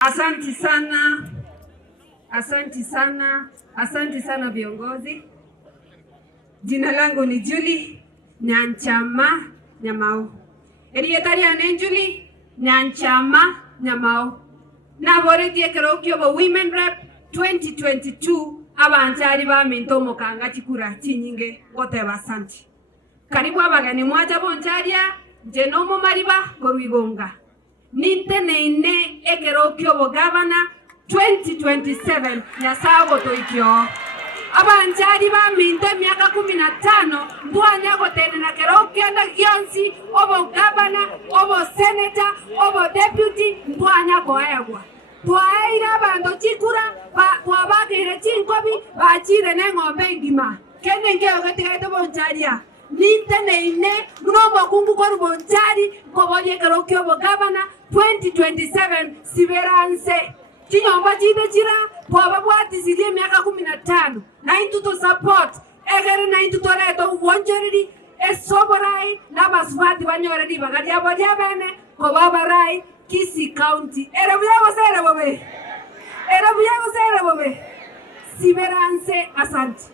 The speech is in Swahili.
Asante sana, asante sana, asante sana viongozi. Jina langu ni Julie Nyanchama Nyamau. Erietaria ni Julie Nyanchama Nyamau. Na boretie kerokyo bo Women Rep 2022 abanjari ba minto mokanga chikura chinyinge goteba asante. Karibu abageni mwaja bonjaria jenomo mariba koruigonga. Ninte neine ekerokyo bo governor 2027 nyasago toikyo. Abanjari ba minto miaka 15 ndwanya gotene na kerokyo na gionsi obo governor, obo senator, obo deputy ndwanya goegwa. Twaira bando chikura twabagire chinkobi bachire n'eng'ombe ngima kende ngeo getigaite bonjaria ninte neine munombo kungu koru bonjari koborie kerokyo bo governor 2027 siberanse chinyomba chide chira poba bwati silie miaka 15 na into support egere na into toreto wonjoriri esoborai na baswati banyoreri bagadia bodia bene kobabarai Kisii County. Era buya gosera bobe. Siberanse asante.